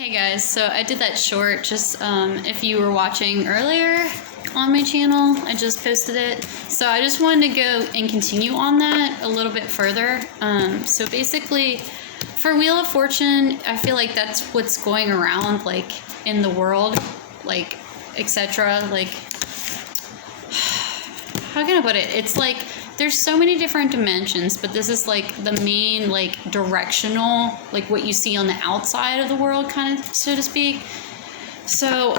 Hey guys, so I did that short just if you were watching earlier on my channel, I just posted it. So I just wanted to go and continue on that a little bit further. So basically, for Wheel of Fortune, I feel like that's what's going around like in the world, like etc. Like, how can I put it? It's like there's so many different dimensions, but this is like the main like directional, like what you see on the outside of the world, kind of, so to speak. So,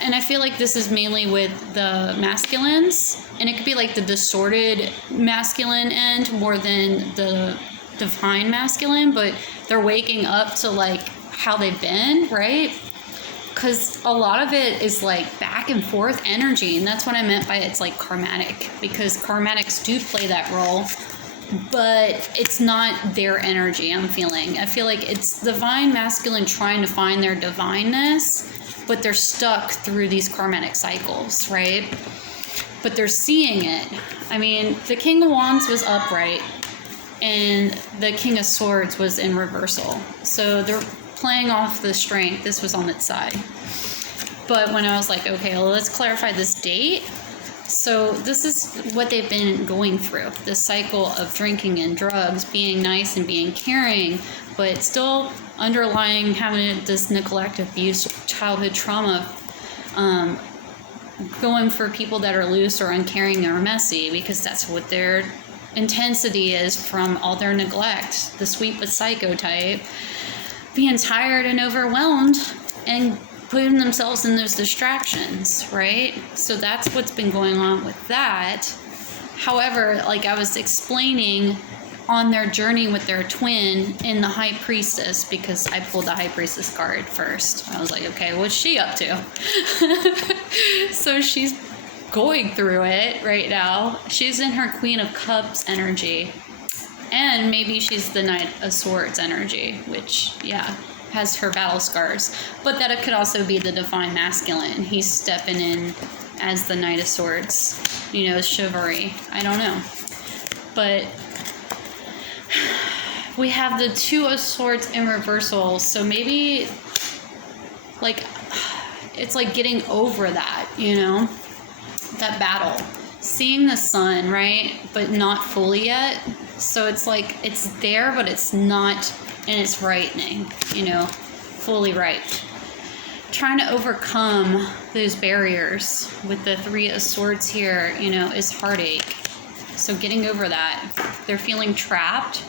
and I feel like this is mainly with the masculines, and it could be like the distorted masculine end more than the divine masculine, but they're waking up to like how they've been, right? Because a lot of it is like back and forth energy, and that's what I meant by it's like karmatic, because karmatics do play that role, but it's not their energy. I feel like it's divine masculine trying to find their divineness, but they're stuck through these karmatic cycles, right? But they're seeing it. I mean, the King of Wands was upright and the King of Swords was in reversal, so they're playing off the strength. This was on its side. But when I was like, okay, well, let's clarify this date. So this is what they've been going through, this cycle of drinking and drugs, being nice and being caring, but still underlying having this neglect, abuse, childhood trauma, going for people that are loose or uncaring or messy, because that's what their intensity is from all their neglect, the sweet but psycho type, being tired and overwhelmed and putting themselves in those distractions, right? So that's what's been going on with that. However, like I was explaining, on their journey with their twin in the High Priestess, because I pulled the High Priestess card first. I was like, okay, what's she up to? So she's going through it right now. She's in her Queen of Cups energy. And maybe she's the Knight of Swords energy, which, yeah, has her battle scars. But that it could also be the Divine Masculine. He's stepping in as the Knight of Swords. You know, chivalry. I don't know. But we have the Two of Swords in reversal. So maybe, like, it's like getting over that, you know? That battle. Seeing the sun, right? But not fully yet. So it's like it's there, but it's not in its ripening, you know, fully ripe. Trying to overcome those barriers with the Three of Swords here, you know, is heartache. So getting over that. They're feeling trapped.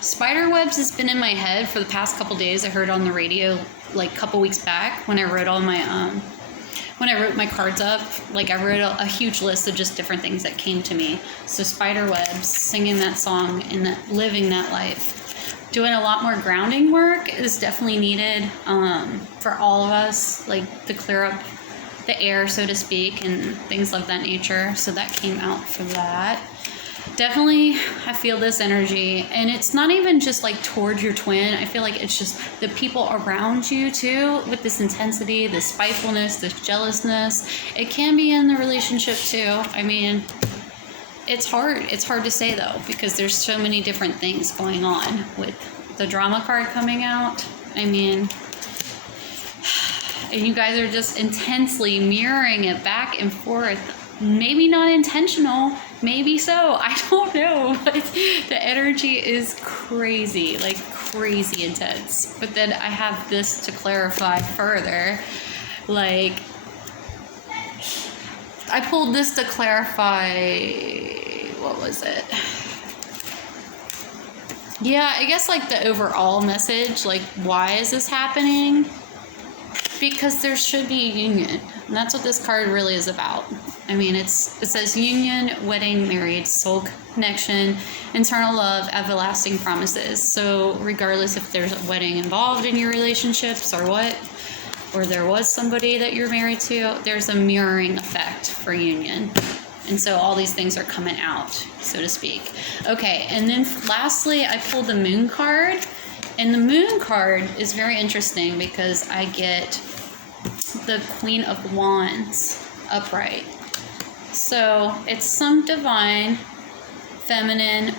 Spiderwebs has been in my head for the past couple days. I heard on the radio like a couple weeks back when I wrote all my when I wrote my cards up, like I wrote a huge list of just different things that came to me. So spiderwebs, singing that song and that, living that life. Doing a lot more grounding work is definitely needed for all of us, like to clear up the air, so to speak, and things of that nature. So that came out for that. Definitely, I feel this energy, and it's not even just like towards your twin. I feel like it's just the people around you too, with this intensity, this spitefulness, this jealousness. It can be in the relationship too. I mean, it's hard. It's hard to say though, because there's so many different things going on with the drama card coming out. I mean, and you guys are just intensely mirroring it back and forth. Maybe not intentional, maybe so, I don't know, but the energy is crazy, like crazy intense. But then I have this to clarify further, like I pulled this to clarify, what was it? Yeah, I guess like the overall message, like why is this happening? Because there should be a union, and that's what this card really is about. I mean, it says union, wedding, married, soul connection, eternal love, everlasting promises. So regardless if there's a wedding involved in your relationships or what, or there was somebody that you're married to, there's a mirroring effect for union. And so all these things are coming out, so to speak. Okay, and then lastly, I pulled the Moon card. And the Moon card is very interesting because I get the Queen of Wands upright. So it's some divine, feminine,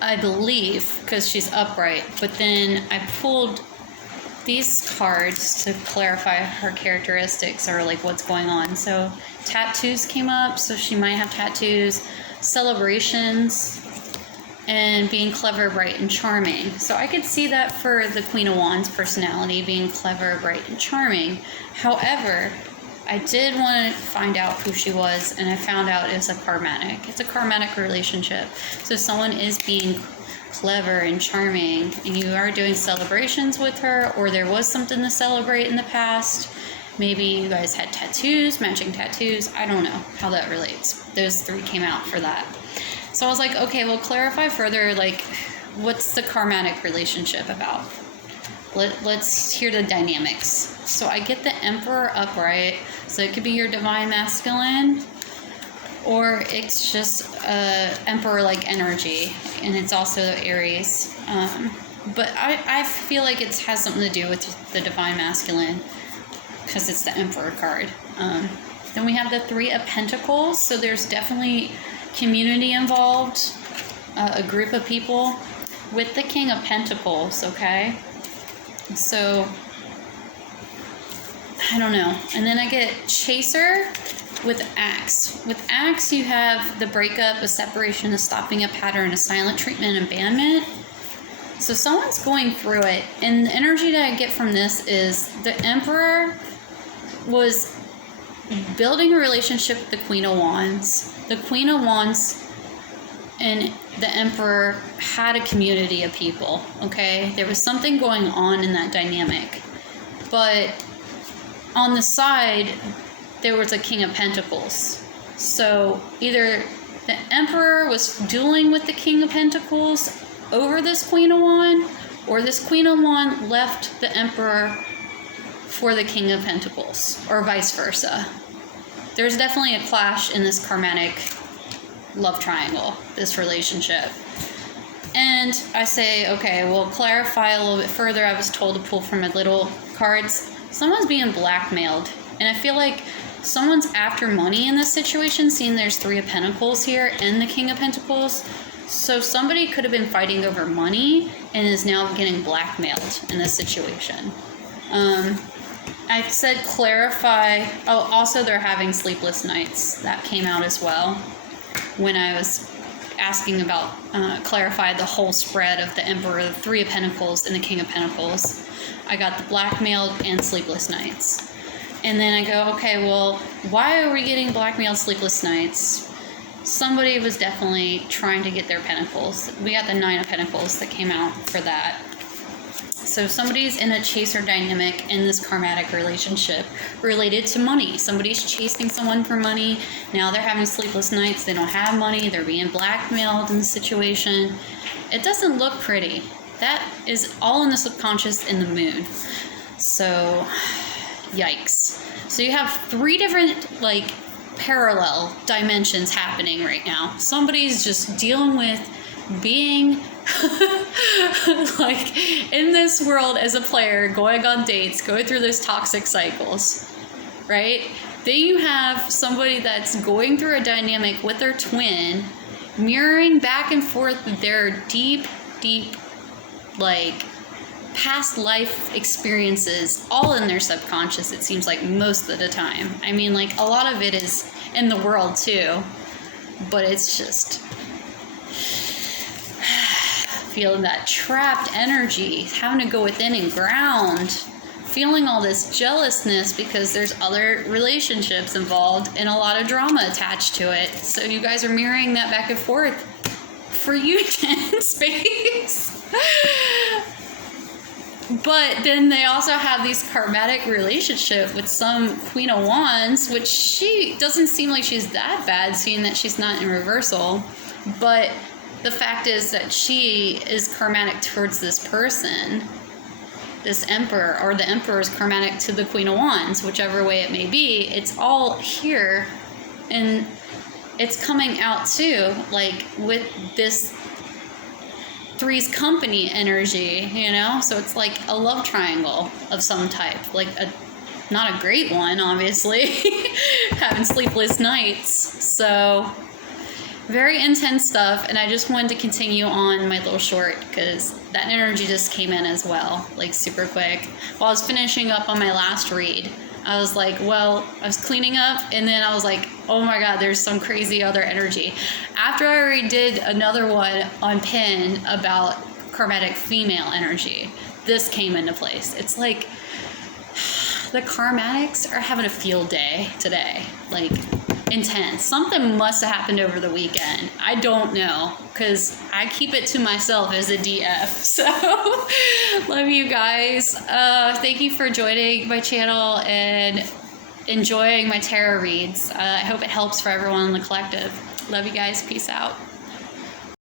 I believe, because she's upright. But then I pulled these cards to clarify her characteristics or like what's going on. So tattoos came up, so she might have tattoos, celebrations, and being clever, bright, and charming. So I could see that for the Queen of Wands personality, being clever, bright, and charming. However, I did want to find out who she was, and I found out it was a karmatic. It's a karmatic relationship. So someone is being clever and charming, and you are doing celebrations with her, or there was something to celebrate in the past. Maybe you guys had tattoos, matching tattoos. I don't know how that relates. Those three came out for that. So I was like, okay, we'll clarify further, like, what's the karmatic relationship about? Let's hear the dynamics. So I get the Emperor upright, so it could be your divine masculine, or it's just Emperor-like energy, and it's also Aries. But I feel like it has something to do with the divine masculine, because it's the Emperor card. Then we have the Three of Pentacles, so there's definitely community involved, a group of people, with the King of Pentacles, okay? So, I don't know. And then I get Chaser with Axe. With Axe, you have the breakup, a separation, a stopping a pattern, a silent treatment, abandonment. So someone's going through it. And the energy that I get from this is the Emperor was building a relationship with the Queen of Wands. The Queen of Wands and the Emperor had a community of people, okay? There was something going on in that dynamic. But on the side, there was a King of Pentacles. So either the Emperor was dueling with the King of Pentacles over this Queen of Wands, or this Queen of Wands left the Emperor for the King of Pentacles, or vice versa. There's definitely a clash in this karmatic love triangle, this relationship. And I say, okay, we'll clarify a little bit further. I was told to pull from my little cards. Someone's being blackmailed. And I feel like someone's after money in this situation, seeing there's Three of Pentacles here and the King of Pentacles. So somebody could have been fighting over money and is now getting blackmailed in this situation. I said clarify. Oh, also they're having sleepless nights. That came out as well when I was asking about clarify the whole spread of the Emperor, the Three of Pentacles, and the King of Pentacles. I got the blackmailed and sleepless nights. And then I go, okay, well, why are we getting blackmailed, sleepless nights? Somebody was definitely trying to get their pentacles. We got the Nine of Pentacles that came out for that. So somebody's in a chaser dynamic in this karmatic relationship related to money. Somebody's chasing someone for money. Now they're having sleepless nights. They don't have money. They're being blackmailed in the situation. It doesn't look pretty. That is all in the subconscious in the moon. So, yikes. So you have three different, like, parallel dimensions happening right now. Somebody's just dealing with being like in this world as a player, going on dates, going through those toxic cycles, right? Then you have somebody that's going through a dynamic with their twin, mirroring back and forth their deep, like, past life experiences, all in their subconscious, it seems like most of the time. I mean, like, a lot of it is in the world too, but it's just feeling that trapped energy, having to go within and ground, feeling all this jealousness because there's other relationships involved and a lot of drama attached to it. So you guys are mirroring that back and forth for you in space. But then they also have these karmatic relationship with some Queen of Wands, which she doesn't seem like she's that bad, seeing that she's not in reversal. But the fact is that she is karmatic towards this person, this Emperor, or the Emperor is karmatic to the Queen of Wands, whichever way it may be. It's all here, and it's coming out too, like with this Three's Company energy, you know? So it's like a love triangle of some type, like not a great one, obviously, having sleepless nights. So very intense stuff, and I just wanted to continue on my little short because that energy just came in as well, like super quick. While I was finishing up on my last read, I was like, well, I was cleaning up, and then I was like, oh my God, there's some crazy other energy. After I redid another one on Pin about karmatic female energy, this came into place. It's like the karmatics are having a field day today, like intense. Something must have happened over the weekend. I don't know, because I keep it to myself as a DF. So love you guys. Thank you for joining my channel and enjoying my tarot reads. I hope it helps for everyone in the collective. Love you guys. Peace out.